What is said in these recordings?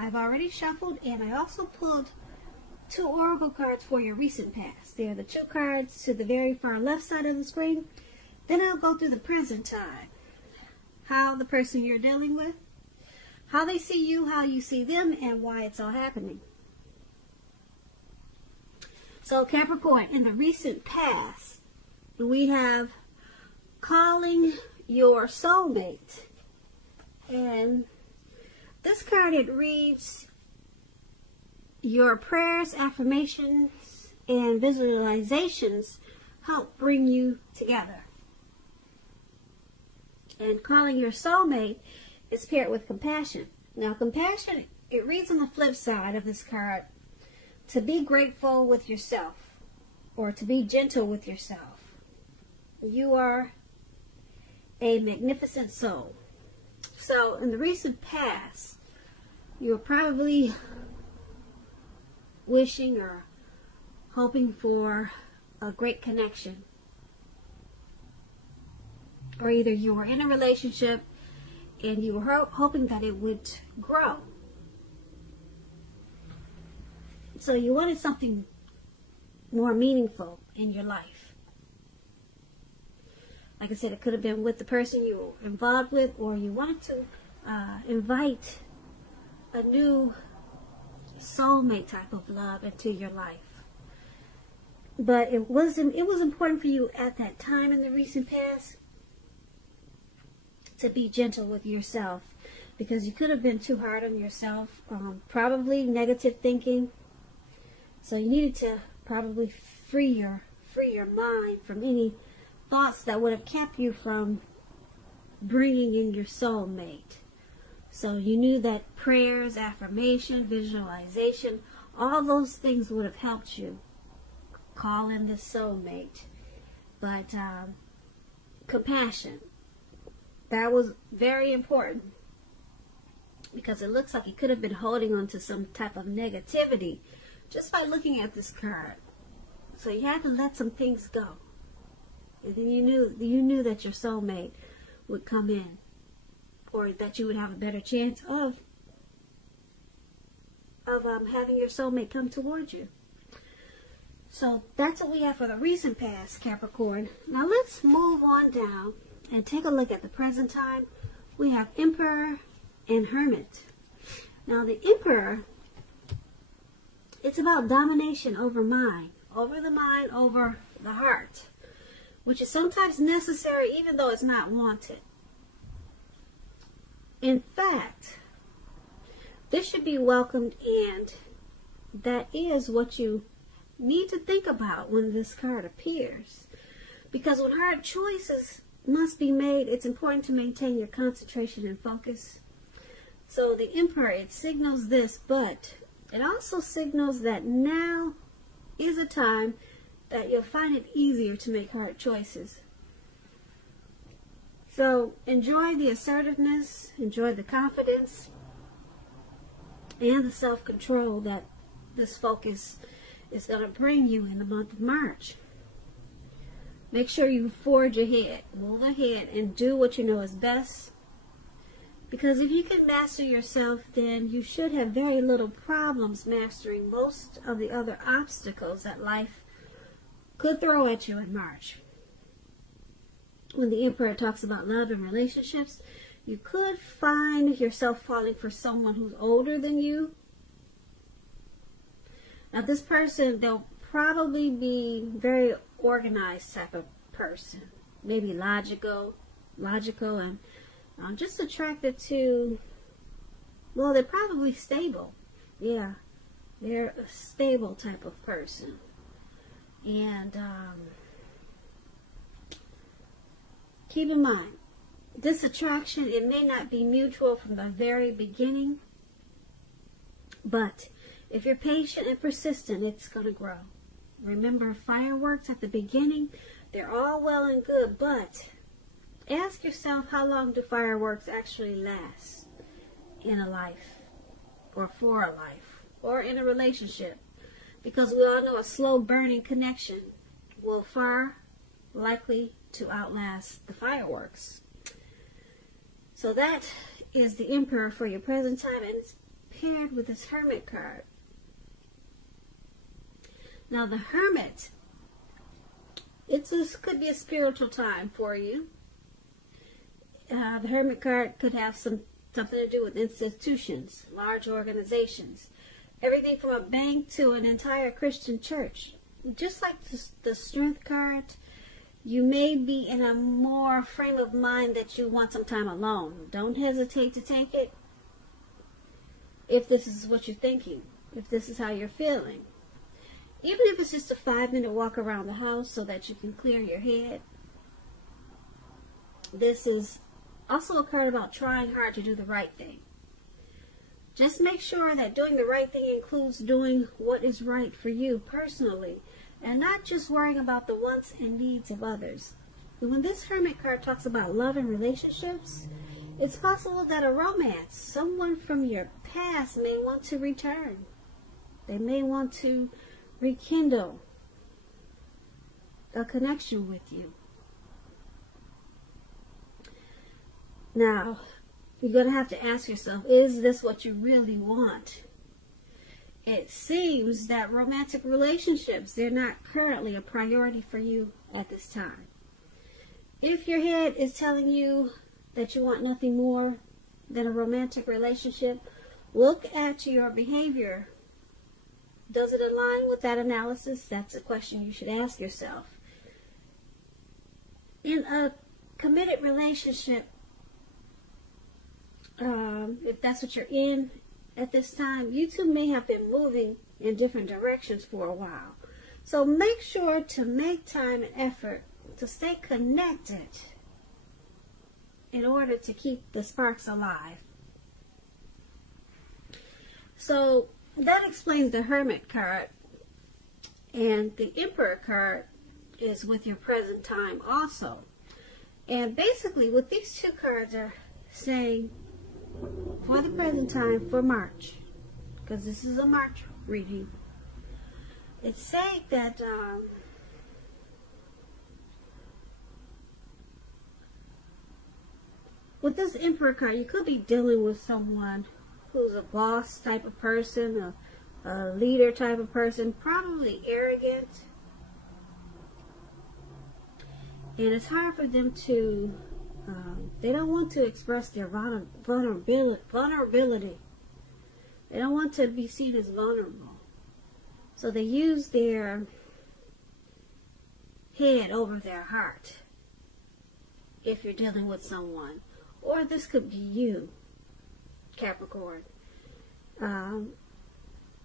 I've already shuffled, and I also pulled 2 oracle cards for your recent past. They're the 2 cards to the very far left side of the screen. Then I'll go through the present time. How the person you're dealing with, how they see you, how you see them, and why it's all happening. So Capricorn, in the recent past, we have calling your soulmate. And this card, it reads, your prayers, affirmations, and visualizations help bring you together. And calling your soulmate is paired with compassion. Now, compassion, it reads on the flip side of this card, to be grateful with yourself, or to be gentle with yourself. You are a magnificent soul. So, in the recent past, you were probably wishing or hoping for a great connection. Or either you were in a relationship and you were hoping that it would grow. So you wanted something more meaningful in your life. Like I said, it could have been with the person you were involved with, or you wanted to invite a new soulmate type of love into your life. But it was important for you at that time in the recent past to be gentle with yourself, because you could have been too hard on yourself, probably negative thinking. So you needed to probably free your mind from any thoughts that would have kept you from bringing in your soulmate. So you knew that prayers, affirmation, visualization, all those things would have helped you call in the soulmate. But compassion, that was very important, because it looks like you could have been holding on to some type of negativity just by looking at this card. So you had to let some things go. And then you knew that your soulmate would come in, or that you would have a better chance of having your soulmate come towards you. So that's what we have for the recent past, Capricorn. Now let's move on down and take a look at the present time. We have Emperor and Hermit. Now the Emperor, it's about domination over mind, over the mind, over the heart, which is sometimes necessary even though it's not wanted. In fact, this should be welcomed, and that is what you need to think about when this card appears. Because when hard choices must be made, it's important to maintain your concentration and focus. So the Emperor, it signals this, but it also signals that now is a time that you'll find it easier to make hard choices. So enjoy the assertiveness, enjoy the confidence, and the self-control that this focus is going to bring you in the month of March. Make sure you forge ahead, move ahead, and do what you know is best. Because if you can master yourself, then you should have very little problems mastering most of the other obstacles that life could throw at you in March. When the Emperor talks about love and relationships, you could find yourself falling for someone who's older than you. Now this person, they'll probably be very organized type of person. Maybe logical and just attracted to, well, they're probably stable. Yeah, they're a stable type of person. And keep in mind, this attraction, it may not be mutual from the very beginning, but if you're patient and persistent, it's going to grow. Remember, fireworks at the beginning, they're all well and good, but ask yourself, how long do fireworks actually last in a life, or for a life, or in a relationship? Because we all know a slow burning connection will far likely to outlast the fireworks. So that is the Emperor for your present time, and it's paired with this Hermit card. Now the Hermit, could be a spiritual time for you. The Hermit card could have something to do with institutions, large organizations, everything from a bank to an entire Christian church. Just like the Strength card, you may be in a more frame of mind that you want some time alone. Don't hesitate to take it if this is what you're thinking, if this is how you're feeling. Even if it's just a 5-minute walk around the house so that you can clear your head. This is also a card about trying hard to do the right thing. Just make sure that doing the right thing includes doing what is right for you personally, and not just worrying about the wants and needs of others. When this Hermit card talks about love and relationships, it's possible that a romance, someone from your past may want to return. They may want to rekindle a connection with you. Now, you're going to have to ask yourself, is this what you really want? It seems that romantic relationships, they're not currently a priority for you at this time. If your head is telling you that you want nothing more than a romantic relationship, look at your behavior. Does it align with that analysis? That's a question you should ask yourself. In a committed relationship, if that's what you're in at this time, you two may have been moving in different directions for a while. So make sure to make time and effort to stay connected in order to keep the sparks alive. So that explains the Hermit card. And the Emperor card is with your present time also. And basically what these two cards are saying for the present time for March, because this is a March reading, it's saying that with this Emperor card, you could be dealing with someone who's a boss type of person, a leader type of person, probably arrogant. And it's hard for them to, they don't want to express their vulnerability. They don't want to be seen as vulnerable. So they use their head over their heart if you're dealing with someone. Or this could be you, Capricorn.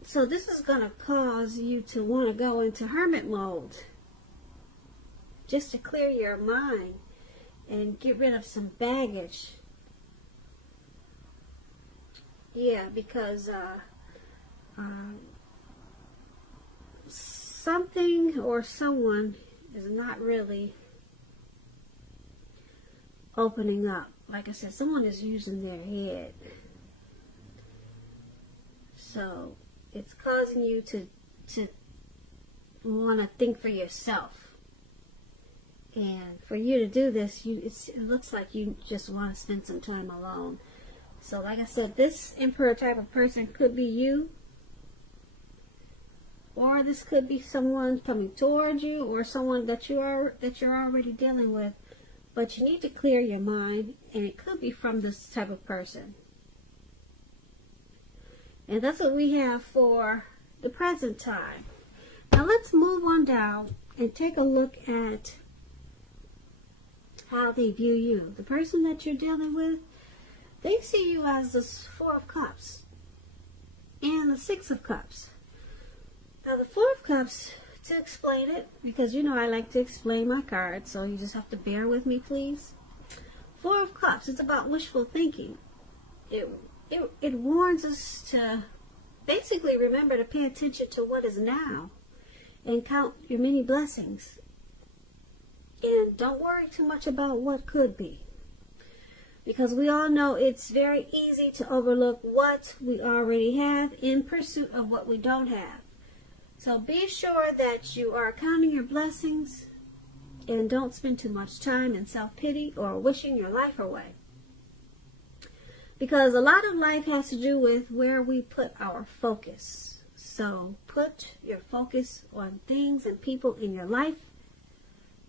So this is going to cause you to want to go into hermit mode, just to clear your mind and get rid of some baggage. Yeah, because something or someone is not really opening up. Like I said, someone is using their head. So it's causing you to want to think for yourself. And for you to do this, it looks like you just want to spend some time alone. So like I said, this Emperor type of person could be you. Or this could be someone coming towards you, or someone that you're already dealing with. But you need to clear your mind, and it could be from this type of person. And that's what we have for the present time. Now let's move on down and take a look at how they view you. The person that you're dealing with, they see you as the Four of Cups and the Six of Cups. Now the Four of Cups, to explain it, because you know I like to explain my cards, so you just have to bear with me, please. Four of Cups, it's about wishful thinking. It warns us to basically remember to pay attention to what is now and count your many blessings. And don't worry too much about what could be. Because we all know it's very easy to overlook what we already have in pursuit of what we don't have. So be sure that you are counting your blessings and don't spend too much time in self-pity or wishing your life away. Because a lot of life has to do with where we put our focus. So put your focus on things and people in your life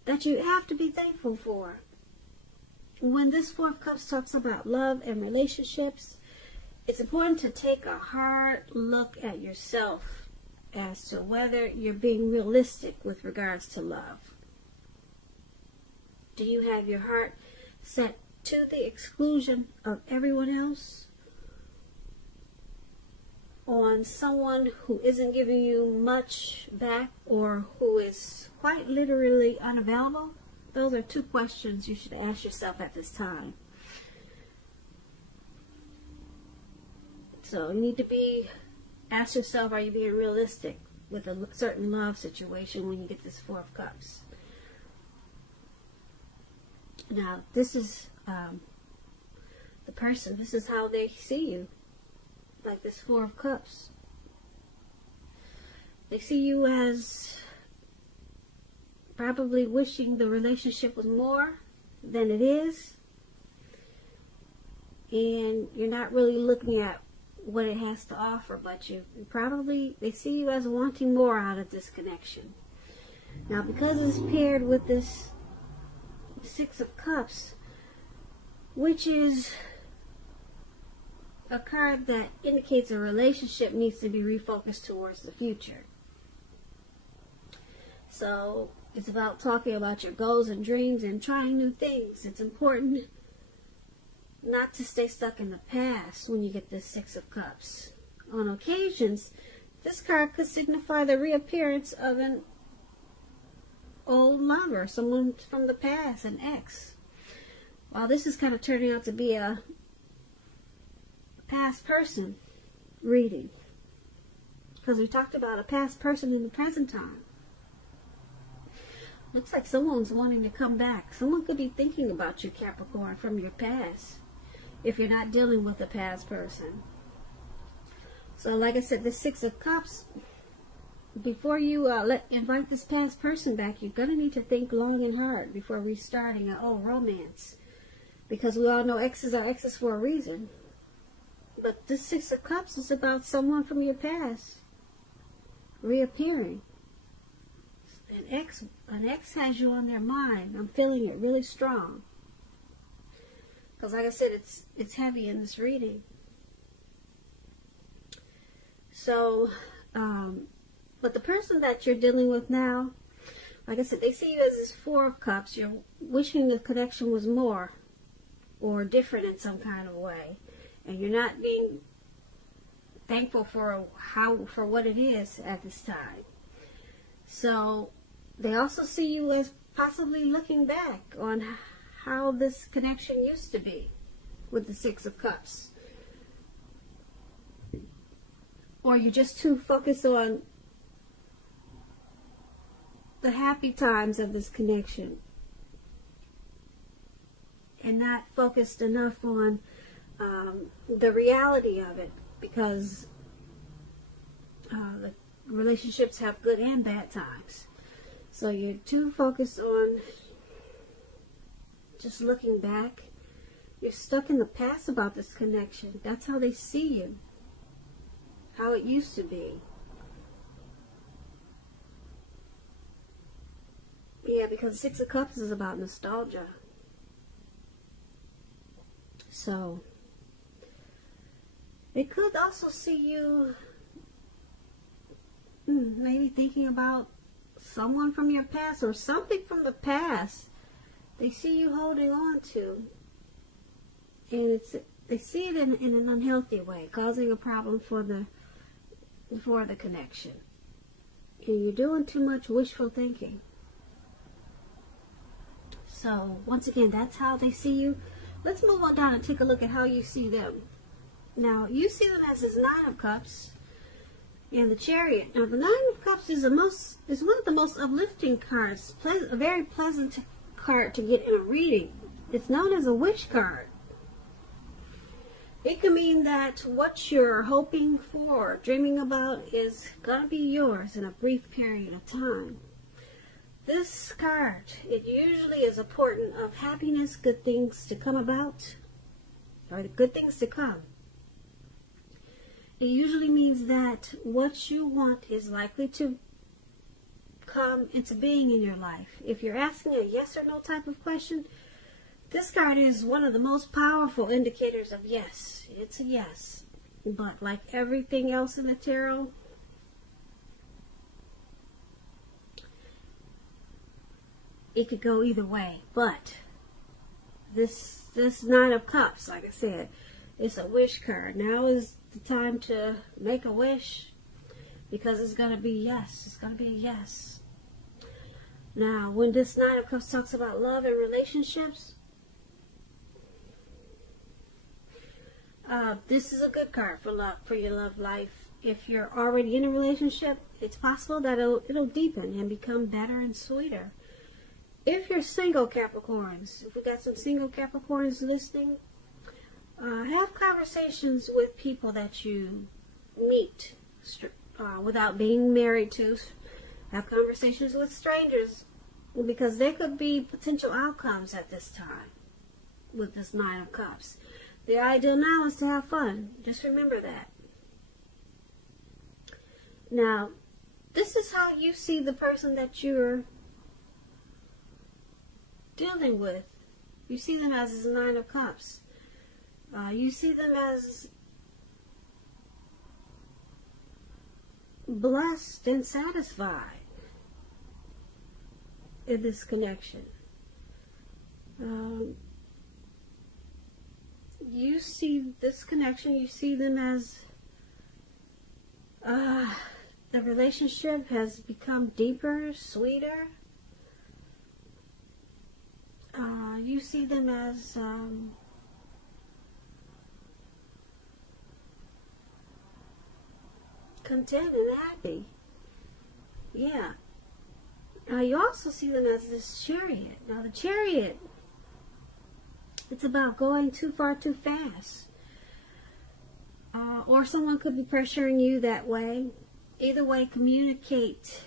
that you have to be thankful for. When this Four of Cups talks about love and relationships, it's important to take a hard look at yourself as to whether you're being realistic with regards to love. Do you have your heart set to the exclusion of everyone else on someone who isn't giving you much back or who is quite literally unavailable? Those are two questions you should ask yourself at this time. So you need to ask yourself, are you being realistic with a certain love situation when you get this Four of Cups? Now, this is the person, this is how they see you, like this Four of Cups. They see you as probably wishing the relationship was more than it is, and you're not really looking at what it has to offer, but they see you as wanting more out of this connection. Now, because it's paired with this Six of Cups, which is a card that indicates a relationship needs to be refocused towards the future. So it's about talking about your goals and dreams and trying new things. It's important not to stay stuck in the past when you get this Six of Cups. On occasions, this card could signify the reappearance of an old lover, someone from the past, an ex. While this is kind of turning out to be a past person reading, because we talked about a past person in the present time. Looks like someone's wanting to come back. Someone could be thinking about you, Capricorn, from your past, if you're not dealing with a past person. So like I said, this Six of Cups, before you invite this past person back, you're going to need to think long and hard before restarting an old romance. Because we all know exes are exes for a reason. But this Six of Cups is about someone from your past reappearing. An ex has you on their mind. I'm feeling it really strong. Because like I said, it's heavy in this reading. So, but the person that you're dealing with now, like I said, they see you as this Four of Cups. You're wishing the connection was more or different in some kind of way. And you're not being thankful for what it is at this time. So they also see you as possibly looking back on how this connection used to be with the Six of Cups. Or you're just too focused on the happy times of this connection and not focused enough on the reality of it, because the relationships have good and bad times. So you're too focused on just looking back. You're stuck in the past about this connection. That's how they see you, how it used to be. Yeah, because Six of Cups is about nostalgia. So they could also see you maybe thinking about someone from your past or something from the past. They see you holding on to, and they see it in an unhealthy way, causing a problem for the connection. And you're doing too much wishful thinking. So once again, that's how they see you. Let's move on down and take a look at how you see them. Now, you see them as this Nine of Cups and the Chariot. Now, the Nine of Cups is one of the most uplifting cards, a very pleasant card to get in a reading. It's known as a wish card. It can mean that what you're hoping for, dreaming about, is going to be yours in a brief period of time. This card, it usually is a portent of happiness, good things to come about, or the good things to come. It usually means that what you want is likely to come into being in your life. If you're asking a yes or no type of question, this card is one of the most powerful indicators of yes. It's a yes. But like everything else in the tarot, it could go either way. But this Nine of Cups, like I said, it's a wish card. Now is the time to make a wish, because it's going to be yes. It's going to be a yes. Now, when this Nine of Cups talks about love and relationships, this is a good card for love, for your love life. If you're already in a relationship, it's possible that it'll deepen and become better and sweeter. If you're single, Capricorns, if we got some single Capricorns listening, have conversations with people that you meet without being married to. Have conversations with strangers, because there could be potential outcomes at this time with this Nine of Cups. The ideal now is to have fun. Just remember that. Now, this is how you see the person that you're dealing with. You see them as the Nine of Cups. You see them as blessed and satisfied in this connection. You see this connection, you see them as the relationship has become deeper, sweeter. You see them as content and happy. Yeah. You also see them as this Chariot. Now the Chariot, it's about going too far too fast. Or someone could be pressuring you that way. Either way, communicate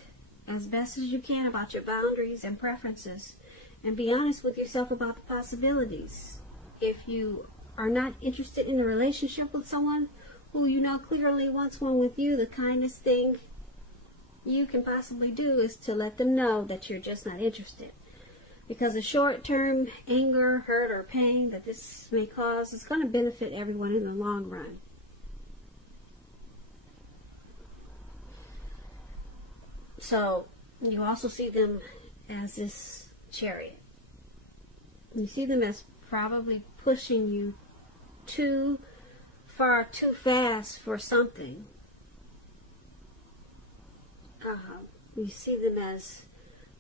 as best as you can about your boundaries and preferences. And be honest with yourself about the possibilities. If you are not interested in a relationship with someone who you know clearly wants one with you, the kindest thing you can possibly do is to let them know that you're just not interested. Because the short-term anger, hurt, or pain that this may cause is going to benefit everyone in the long run. So, you also see them as this Chariot. You see them as probably pushing you too far, too fast for something. You see them as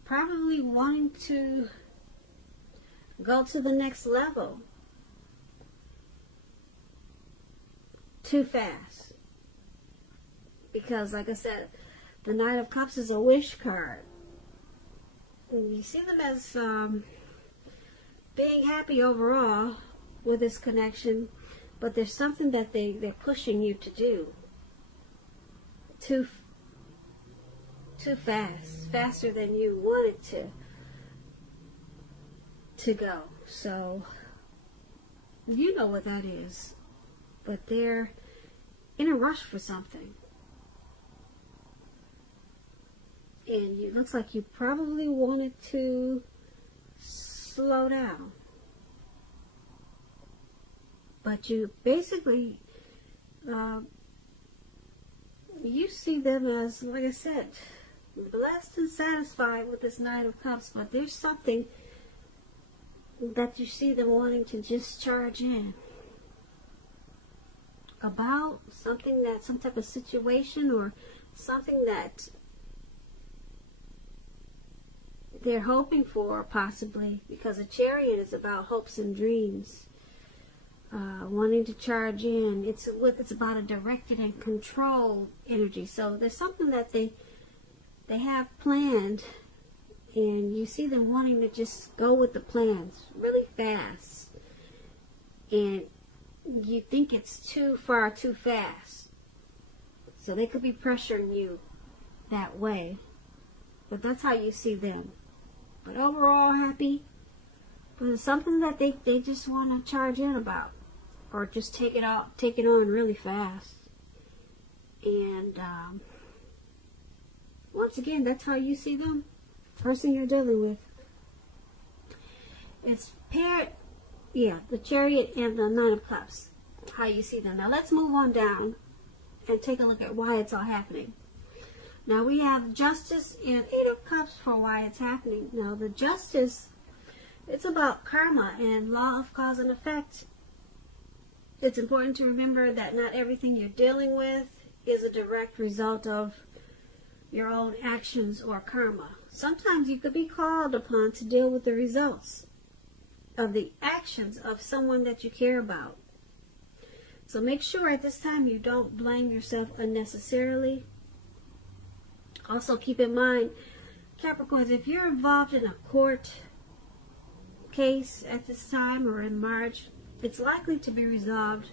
probably wanting to go to the next level too fast. Because, like I said, the Knight of Cups is a wish card. And you see them as being happy overall with this connection, but there's something that they're pushing you to do too fast, faster than you wanted to go. So you know what that is, but they're in a rush for something. And it looks like you probably wanted to slow down. But you basically, you see them as, like I said, blessed and satisfied with this Knight of Cups. But there's something that you see them wanting to just charge in about, something that, some type of situation or something that they're hoping for, possibly, because a Chariot is about hopes and dreams, wanting to charge in. It's about a directed and controlled energy. So there's something that they have planned, and you see them wanting to just go with the plans really fast, and you think it's too far, too fast. So they could be pressuring you that way, but that's how you see them. But overall happy, but it's something that they just want to charge in about. or just take it on really fast. And once again, that's how you see them, person you're dealing with. It's paired, yeah, the Chariot and the Nine of Cups, how you see them. Now let's move on down and take a look at why it's all happening. Now we have Justice and Eight of Cups for why it's happening. Now the Justice, it's about karma and law of cause and effect. It's important to remember that not everything you're dealing with is a direct result of your own actions or karma. Sometimes you could be called upon to deal with the results of the actions of someone that you care about. So make sure at this time you don't blame yourself unnecessarily. Also keep in mind, Capricorns, if you're involved in a court case at this time or in March, it's likely to be resolved,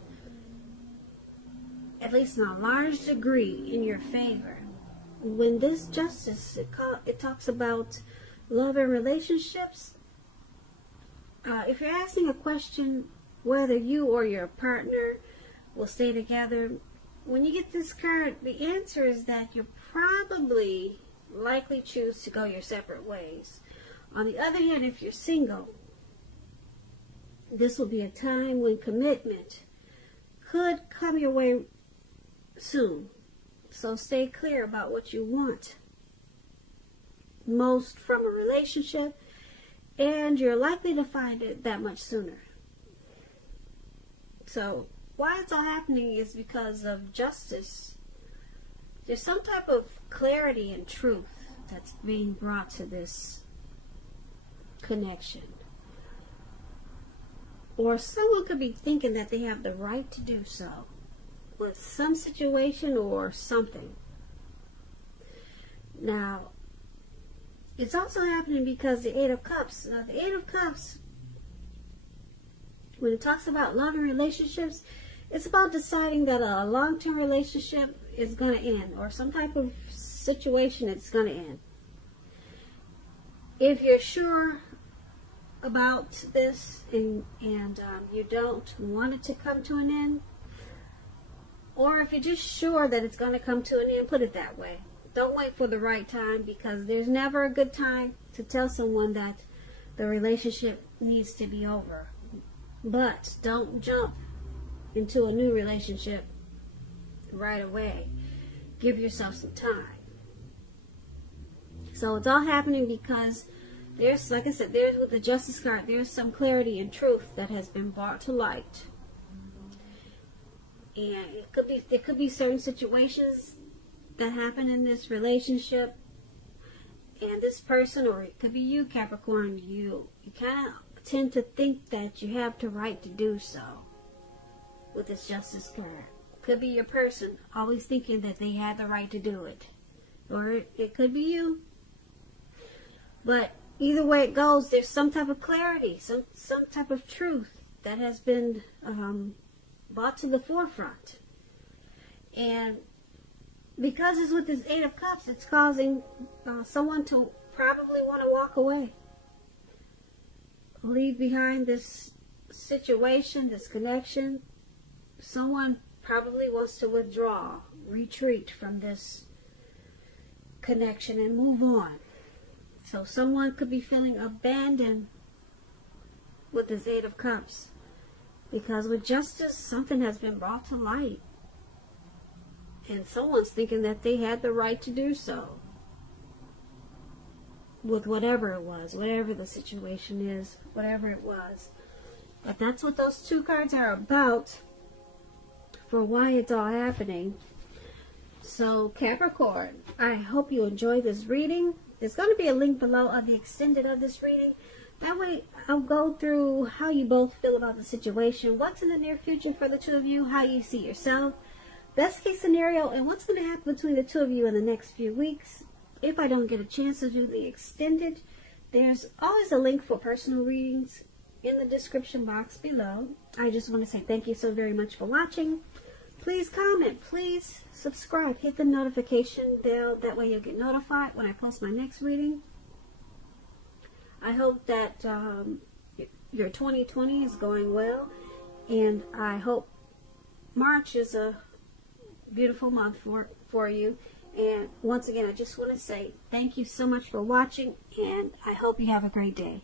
at least in a large degree, in your favor. When this Justice, it talks about love and relationships. If you're asking a question whether you or your partner will stay together, when you get this card, the answer is that you'll probably likely choose to go your separate ways. On the other hand, if you're single, this will be a time when commitment could come your way soon. So stay clear about what you want most from a relationship, and you're likely to find it that much sooner. So why it's all happening is because of Justice. There's some type of clarity and truth that's being brought to this connection. Or someone could be thinking that they have the right to do so with some situation or something. Now, it's also happening because the Eight of Cups. Now, the Eight of Cups, when it talks about love and relationships, it's about deciding that a long-term relationship is going to end, or some type of situation it's going to end. If you're sure about this and you don't want it to come to an end, or if you're just sure that it's going to come to an end, put it that way. Don't wait for the right time, because there's never a good time to tell someone that the relationship needs to be over. But don't jump into a new relationship right away. Give yourself some time. So it's all happening because there's, like I said, there's with the Justice card, there's some clarity and truth that has been brought to light. And it could be certain situations that happen in this relationship, and this person, or it could be you, Capricorn, you kind of tend to think that you have the right to do so with this Justice card. Could be your person always thinking that they had the right to do it, or it could be you. But either way it goes, there's some type of clarity, some type of truth that has been brought to the forefront. And because it's with this Eight of Cups, it's causing someone to probably want to walk away. Leave behind this situation, this connection. Someone probably wants to withdraw, retreat from this connection and move on. So someone could be feeling abandoned with this Eight of Cups, because with Justice, something has been brought to light, and someone's thinking that they had the right to do so with whatever it was, whatever the situation is, whatever it was. But that's what those two cards are about, for why it's all happening. So Capricorn, I hope you enjoy this reading. There's going to be a link below of the extended of this reading. That way I'll go through how you both feel about the situation, what's in the near future for the two of you, how you see yourself, best case scenario, and what's going to happen between the two of you in the next few weeks. If I don't get a chance to do the extended, there's always a link for personal readings in the description box below. I just want to say thank you so very much for watching. Please comment, please subscribe, hit the notification bell, that way you'll get notified when I post my next reading. I hope that your 2020 is going well, And I hope March is a beautiful month for you. And once again, I just want to say thank you so much for watching, and I hope you have a great day.